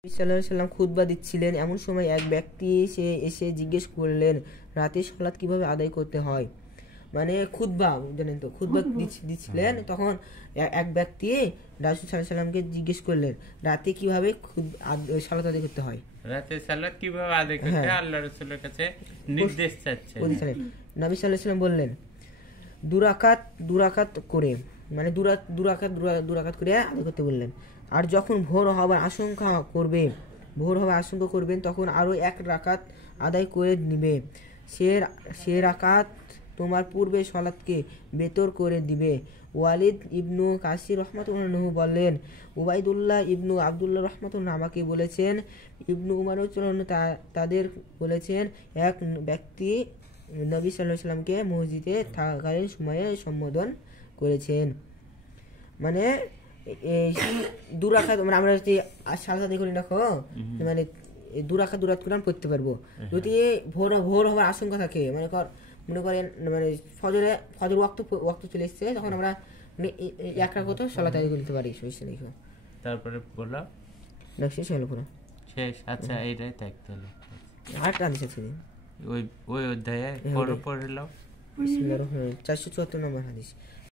নবী সাল্লাল্লাহু আলাইহি সাল্লাম খুতবা দিচ্ছিলেন, এমন সময় এক ব্যক্তি এসে জিজ্ঞেস করলেন, রাতের সালাত কিভাবে আদায় করতে হয়। মানে খুতবা, জানেন তো, খুতবা দিচ্ছিলেন, তখন এক ব্যক্তি রাসূল সাল্লাল্লাহু আলাইহি সাল্লামকে জিজ্ঞেস করলেন রাতে কিভাবে সালাত আদায় করতে হয়, রাতের সালাত কিভাবে আদায় করতে হয় আল্লাহর রাসূলের কাছে নির্দেশ চাচ্ছেন। নবী সাল্লাল্লাহু আলাইহি সাল্লাম বললেন, দুরাকাত করে, মানে দুরাকাত করে আদায় করতে বললেন। আর যখন ভোর হবার আশঙ্কা করবেন তখন আরো এক রাকাত আদায় করে নিবে। সে রাকাত তোমার পূর্বে সালাতকে বেতর করে দিবে। ওয়ালিদ ইবনু কাসির রহমাতুল্লাহ বললেন, উবাইদুল্লাহ ইবনু আব্দুল্লাহ রহমাতুল্লাহ আমাকে বলেছেন, ইবনু উমার তাদের বলেছেন, এক ব্যক্তি নবী সাল্লাল্লাহু আলাইহি সাল্লামকে মসজিদে থাকাকালীন সময়ে সম্বোধন করেছেন। মানে দুরাকাত, মানে আমরা যদি সালাত আদায় করি দেখো, মানে দুরাকাত করে আমরা পড়তে পারবো। যদি ভোর হওয়ার আশঙ্কা থাকে, মনে করেন মানে ফজর ওয়াক্ত চলে এসছে, তখন আমরা এক রাকাত সালাত আদায় করতে পারি। তারপরে বললাম শেষ হলো পুরো শেষ। আচ্ছা, এইটাই থাকতে হলো। আরেকটা হাদিস আছে ওই অধ্যায়ে পড়লাম 474 নম্বর হাদিস।